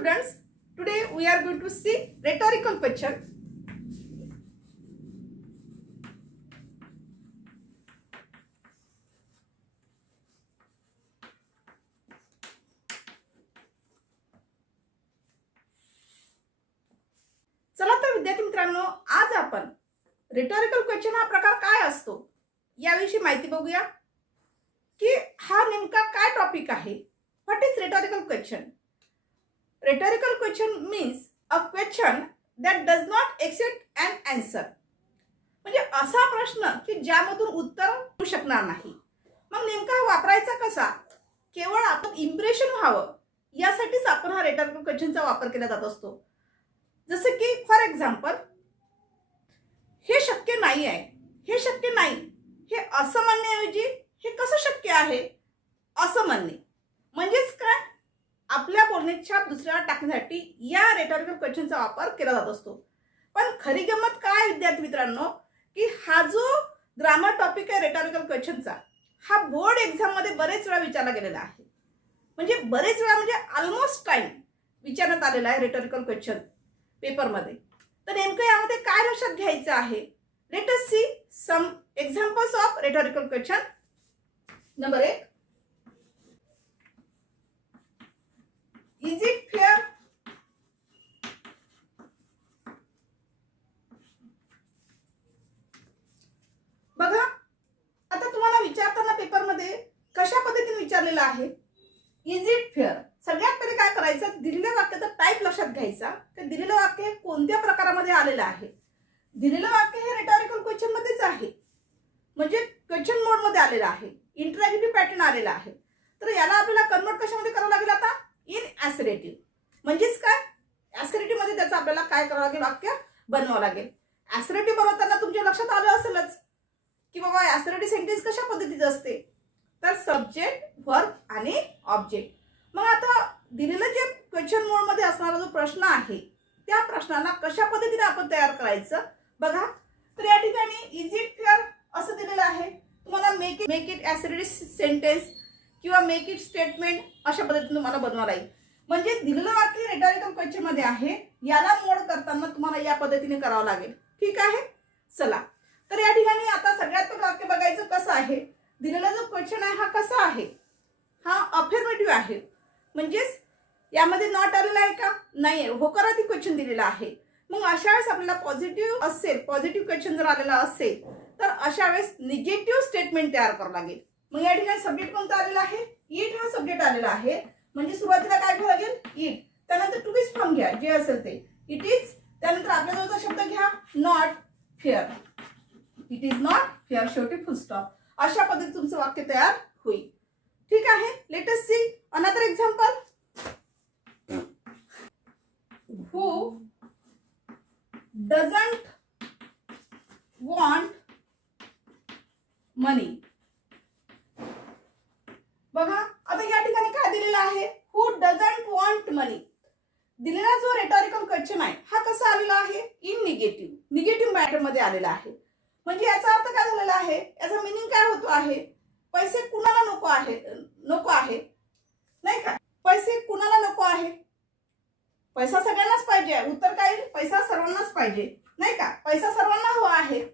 students, today we are going to see rhetorical question. चला तर विद्यार्थी मित्रांनो, आज आपण rhetorical question हा प्रकार काय असतो याविषयी माहिती बघूया की हा नेमका काय टॉपिक आहे. What is rhetorical question? Rhetorical question means a question that does not accept an answer. म्हणजे असा प्रश्न की ज्यामधून उत्तर मिळू शकणार नाही. मग नेमका वापरायचा कसा? केवळ आपण इम्प्रेशन व्हावं यासाठीच आपण हा rhetorical questionचा वापर केला जात असतो. जसे की फॉर एक्झाम्पल, हे शक्य नाही आहे, हे शक्य नाही, हे असं म्हणण्याऐवजी हे कसं शक्य आहे असं म्हणणे. म्हणजेच काय, आपल्या बोलण्याची छाप दुसऱ्याला टाकण्यासाठी या rhetorical questionचा वापर केला जात असतो. पण खरी गंमत काय विद्यार्थी मित्रांनो, की हा जो ग्रामर टॉपिक आहे rhetorical questionचा, हा बोर्ड एक्झाम मध्ये बरेच वेळा विचारला गेलेला आहे. म्हणजे बरेच वेळा म्हणजे ऑलमोस्ट टाइम विचारण्यात आलेला आहे rhetorical question पेपर मध्ये. तर नेमकं यामध्ये काय लक्षात घ्यायचं आहे? Let us see some examples of rhetorical question. Number 1, is it fair? बघा, आता तुम्हाला विचारताना पेपर मध्ये कशा पद्धतीने विचारलेलं आहे, इज इट फेअर. सगळ्यात पहिले काय करायचं, दिलेल्या वाक्याचा टाइप लक्षात घ्यायचा की दिलेलं वाक्य हे कोणत्या प्रकारामध्ये आलेलं आहे. दिलेलं वाक्य हे rhetorical question मध्येच आहे, म्हणजे क्वेश्चन मोड मध्ये आलेलं आहे, इंटरॅक्टिव्ह पॅटर्न आलेला आहे. तर याला आपल्याला कन्वर्ट कशामध्ये करावं लागेल, आता इन ॲसरेटिव्ह. म्हणजेच काय, ॲसरेटिव्ह मध्ये त्याचं आपल्याला काय करावं लागेल, वाक्य बनवावं लागेल. ॲसरेटिव्ह बनवताना तुमच्या लक्षात आलं असेलच की बाबा ॲसरेटिव्ह सेंटेन्स कशा पद्धतीचं असते, तर सब्जेक्ट, वर्ब आणि ऑब्जेक्ट. मग आता दिलेलं जे क्वेश्चन मोड मध्ये असणारा जो प्रश्न आहे त्या प्रश्नाला कशा पद्धतीने आपण तयार करायचं बघा. तर या ठिकाणी इज इट फेअर असं दिलेलं आहे. तुम्हाला मेक इट ॲसरेटिव्ह सेंटेन्स किंवा मेक इट स्टेटमेंट अशा पद्धतीने तुम्हाला बनवायला येईल. म्हणजे दिलेलं वाक्य rhetorical question मध्ये आहे, याला मोड करताना तुम्हाला या पद्धतीने करावं लागेल. ठीक आहे, चला तर या ठिकाणी आता सगळ्यात पहिलं वाक्य बघायचं कसं आहे. दिलेला जो क्वेश्चन आहे हा कसा आहे, हा अफर्मेटिव्ह आहे. म्हणजेच यामध्ये नॉट आलेला आहे का, नाही, होकारार्थी क्वेश्चन दिलेला आहे. मग अशा वेळेस आपल्याला पॉझिटिव्ह असेल, पॉझिटिव्ह क्वेश्चन जर आलेला असेल तर अशा वेळेस निगेटिव्ह स्टेटमेंट तयार करावं लागेल. मग या ठिकाणी सब्जेक्ट कोणता आलेला आहे, इट हा सब्जेक्ट आलेला आहे. म्हणजे सुरुवातीला काय घ्यावं लागेल, इट. त्यानंतर टू बी फॉर्म घ्या जे असेल ते, इट इज. त्यानंतर आपल्या जवळचा शब्द घ्या not fair, it is not fair, शेवटी फुल स्टॉप. अशा पद्धतीने तुमचं वाक्य तयार होईल. ठीक आहे, let us see another example. Who doesn't want money. बघा, आता या ठिकाणी काय दिलेलं आहे, हु डझंट वॉन्ट मनी. दिलेला जो rhetorical question आहे हा कसा आलेला आहे, इन निगेटिव्ह, निगेटिव्ह मॅटर मध्ये आलेला आहे. म्हणजे याचा अर्थ काय झालेला आहे, याचा मीनिंग काय होतो आहे, पैसे कुणाला नको आहे, नको आहे नाही का, पैसे कुणाला नको आहे, पैसा सगळ्यांनाच पाहिजे. उत्तर काय येईल, पैसा सर्वांनाच पाहिजे नाही का, पैसा सर्वांना हवा आहे.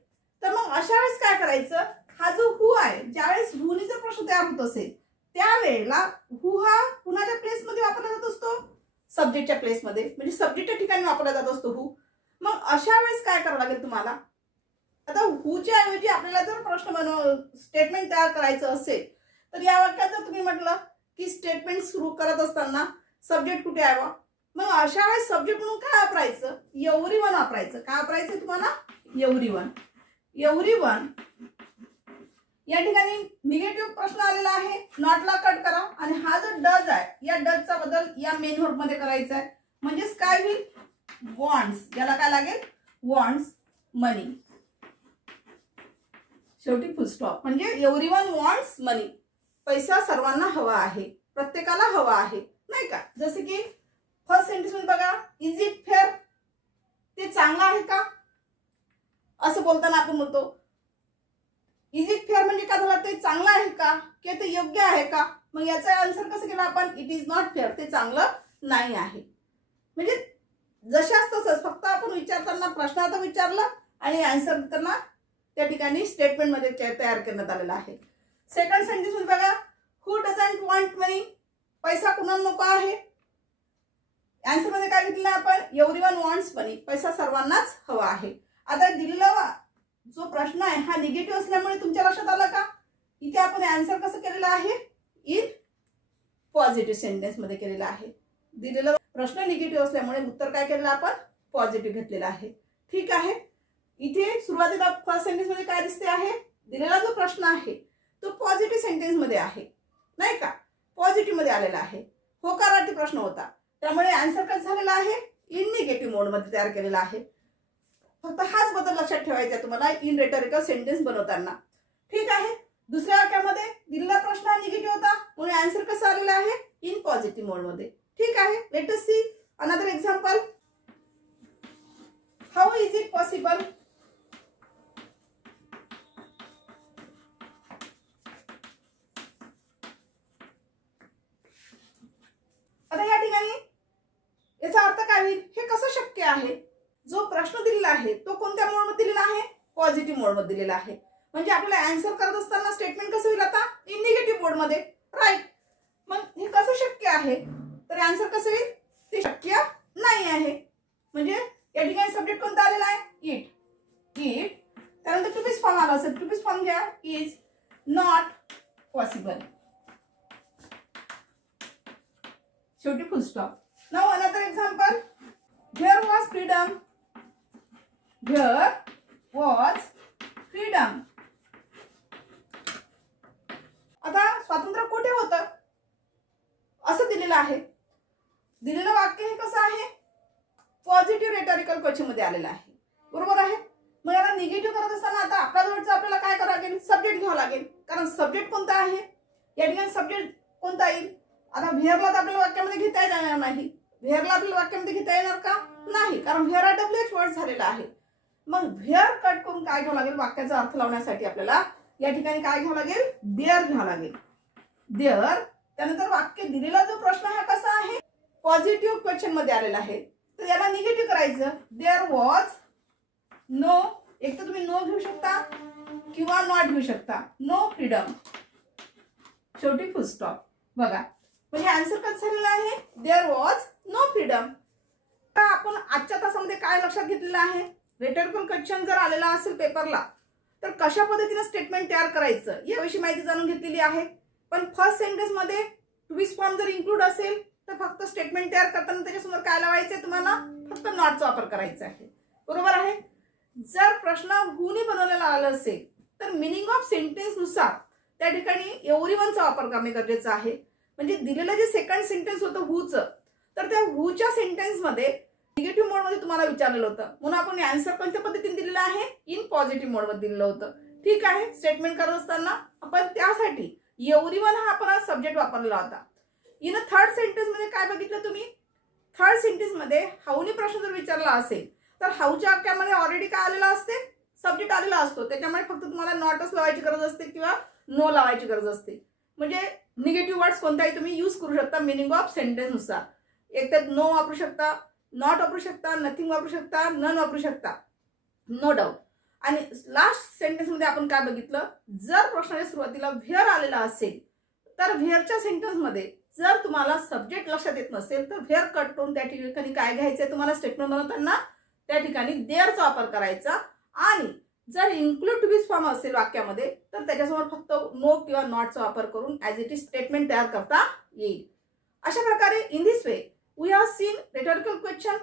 तर मग अशा वेळेस काय करायचं, हा जो हु आहे, ज्यावेळेस हुनी जर प्रश्न तयार होत असेल त्यावेळेला हु हा कुणाच्या प्लेस मध्ये वापरला जात असतो, सब्जेक्टच्या प्लेस मध्ये, म्हणजे सब्जेक्टच्या ठिकाणी वापरला जात असतो हु. मग अशा वेळेस काय करावं लागेल तुम्हाला, आता हुच्या ऐवजी आपल्याला जर प्रश्न स्टेटमेंट तयार करायचं असेल तर या वाक्यात जर तुम्ही म्हटलं की स्टेटमेंट सुरू करत असताना सब्जेक्ट कुठे यावा, मग अशा वेळेस सब्जेक्ट म्हणून काय वापरायचं, एव्हरीवन वापरायचं. काय वापरायचं तुम्हाला, एव्हरीवन. एव्हरीवन या ठिकाणी निगेटिव्ह प्रश्न आलेला आहे, नॉटला कट करा आणि हा जो डज आहे या डजचा बदल या मेन वर्ब मध्ये करायचा आहे. म्हणजेच काय होईल, वॉन्ट्स. याला काय लागेल, वॉन्ट्स मनी, शेवटी फुल स्टॉप. म्हणजे एव्हरीवन वॉन्ट्स मनी, पैसा सर्वांना हवा आहे, प्रत्येकाला हवा आहे नाही का. जसे की फर्स्ट सेंटेन्स मध्ये बघा, इज इट फेअर, ते चांगलं आहे का, असं बोलताना आपण म्हणतो इज इट फेअर म्हणजे काय झालं, ते चांगलं आहे का, की ते योग्य आहे का. मग याचा आन्सर कसं केला आपण, इट इज नॉट फेअर, ते चांगलं नाही आहे. म्हणजे जशाच तसंच, फक्त आपण विचारताना प्रश्नार्थ विचारला आणि आन्सर देताना त्या ठिकाणी स्टेटमेंटमध्ये तयार करण्यात आलेला आहे. सेकंड सेंटेन्स मध्ये बघा, हु डझंट वॉन्ट मनी, पैसा कुणाला नको आहे. आन्सर मध्ये काय घेतलं आपण, एव्हरीवन वॉन्ट्स मनी, पैसा सर्वांनाच हवा आहे. आता दिलेला जो प्रश्न आहे हा निगेटिव्ह असल्यामुळे तुमच्या लक्षात आलं का, इथे आपण आन्सर कसं केलेलं आहे, इन पॉझिटिव्ह सेंटेन्स मध्ये केलेलं आहे. दिलेला प्रश्न निगेटिव्ह असल्यामुळे उत्तर काय केलेलं आपण, पॉझिटिव्ह घेतलेलं आहे. ठीक आहे. इथे सुरुवातीला फर्स्ट सेंटेन्स मध्ये काय दिसते आहे, दिलेला जो प्रश्न आहे तो पॉझिटिव्ह सेंटेन्स मध्ये आहे, नाही का, पॉझिटिव्ह मध्ये आलेला आहे. होकारार्थी प्रश्न होता, त्यामुळे आन्सर काय झालेला आहे, इन निगेटिव्ह मोड मध्ये तयार केलेला आहे. फक्त हाच बदल लक्षात ठेवायचा तुम्हाला इन रेटोरिकल सेंटेन्स बनवताना. ठीक आहे. दुसऱ्या वाक्यामध्ये दिलेला प्रश्न हा निगेटिव्ह होता, म्हणून आन्सर कसा आलेला आहे, इन पॉझिटिव्ह मोड मध्ये. ठीक आहे. Let us see another example. How is it possible, आता या ठिकाणी याचा अर्थ काय होईल, हे कसं शक्य आहे. जो प्रश्न दिलेला आहे तो कोणत्या मोड मध्ये दिलेला आहे, पॉझिटिव्ह मोड मध्ये दिलेला आहे. म्हणजे आपल्याला आन्सर करत असताना स्टेटमेंट कसं होईल आता, इन निगेटिव्ह मोड मध्ये, राईट. मग हे कसं शक्य आहे, तर आन्सर कसं होईल, ते शक्य नाही आहे. म्हणजे या ठिकाणी सब्जेक्ट कोणता आलेला आहे, इट. इट त्यानंतर टू बीज फॉर्म आला असेल, टू बीज फॉर्म घ्या, इज नॉट पॉसिबल, शेवटी फुल stop. Now another example. There was freedom. There was freedom. आता स्वातंत्र्य कुठे होतं असं दिलेलं आहे. दिलेलं वाक्य हे कसं आहे, पॉझिटिव्ह रेटोरिकल क्वेश्चन मध्ये आलेलं आहे. बरोबर आहे. मग याला निगेटिव्ह करत असताना आता आपल्याजवळचं आपल्याला काय करावं लागेल, सब्जेक्ट घ्यावं लागेल. कारण सब्जेक्ट कोणता आहे, या ठिकाणी सब्जेक्ट कोणता येईल. आता व्हेअरला तर आपल्याला वाक्यामध्ये घेता येणार नाही. व्हेअरला आपल्याला वाक्यामध्ये घेता येणार का, नाही, कारण व्हेअर हा WH वर्ड झालेला आहे. मग व्हेअर कट करून काय घ्यावं लागेल, वाक्याचा अर्थ लावण्यासाठी आपल्याला या ठिकाणी काय घ्यावं लागेल, देअर घ्यावं लागेल. देअर. त्यानंतर वाक्य दिलेला जो प्रश्न आहे कसा आहे, पॉझिटिव्ह क्वेश्चन मध्ये आलेला आहे, तर याला निगेटिव्ह करायचं. देअर वॉज नो, एक तर तुम्ही नो घेऊ शकता किंवा नॉट घेऊ शकता, नो फ्रीडम, शेवटी फुल स्टॉप. बघा म्हणजे आन्सर कसं झालेला आहे, देअर वॉज नो फ्रीडम. आपण आजच्या तासामध्ये काय लक्षात घेतलेलं आहे, रेटोरिकल क्वेश्चन जर आलेला असेल पेपरला तर कशा पद्धतीने स्टेटमेंट तयार करायचं याविषयी माहिती जाणून घेतलेली आहे. पण फर्स्ट सेंटेन्स मध्ये टू बीज फॉर्म जर इन्क्लूड असेल तर फक्त स्टेटमेंट तयार करताना त्याच्यासमोर काय लावायचंय, तुम्हाला फक्त नॉटचा वापर करायचा आहे. बरोबर आहे. जर प्रश्न हुनी बनवलेला आला असेल तर मिनिंग ऑफ सेंटेन्स नुसार त्या ठिकाणी एव्हरीवनचा वापर करणे गरजेचं आहे. म्हणजे दिलेलं जे सेकंड सेंटेन्स होतं हुचं, तर त्या हुच्या सेंटेन्स मध्ये निगेटिव्ह मोड मध्ये तुम्हाला विचारलेलं होतं, म्हणून आपण आन्सर कोणत्या पद्धतीने दिलेला आहे, इन पॉझिटिव्ह मोड मध्ये दिलेलं होतं. ठीक आहे. स्टेटमेंट करत असताना आपण त्यासाठी एव्हरीवन हा आपण सब्जेक्ट वापरलेला होता. इन थर्ड सेंटेन्स मध्ये काय बघितलं तुम्ही, थर्ड सेंटेन्स मध्ये हाऊने प्रश्न जर विचारला असेल तर हाऊच्या वाक्यामध्ये ऑलरेडी काय आलेला असते, सब्जेक्ट आलेला असतो. त्याच्यामुळे फक्त तुम्हाला नॉटच लावायची गरज असते किंवा नो लावायची गरज असते. म्हणजे निगेटिव्ह वर्ड्स कोणताही तुम्ही यूज करू शकता मिनिंग ऑफ सेंटेन्स नुसार. एक तर नो वापरू शकता, नॉट वापरू शकता, नथिंग वापरू शकता, नन वापरू शकता, नो डाऊट. आणि लास्ट सेंटेन्स मध्ये आपण काय बघितलं, जर प्रश्नाच्या सुरुवातीला व्हेअर आलेला असेल तर व्हेअरच्या सेंटेन्स मध्ये जर तुम्हाला सब्जेक्ट लक्षात येत नसेल तर व्हेअर कट करून त्या ठिकाणी काय घ्यायचंय, तुम्हाला स्टेटमेंट बनवताना त्या ठिकाणी देअरचा वापर करायचा. आणि जर इन्क्लूड टू बीज फॉर्म असेल वाक्यामध्ये तर त्याच्यासमोर फक्त नो किंवा नॉटचा वापर करून ॲज इट इज स्टेटमेंट तयार करता येईल. अशा प्रकारे in this way we have seen rhetorical question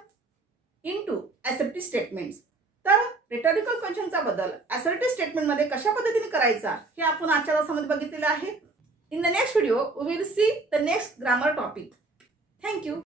into assertive statements. तर रेटोरिकल क्वेश्चनचा बदल असर्टिव्ह स्टेटमेंट मध्ये कशा पद्धतीने करायचा हे आपण आजच्या तासामध्ये बघितलेलं आहे. In the next video we will see the next grammar topic. Thank you.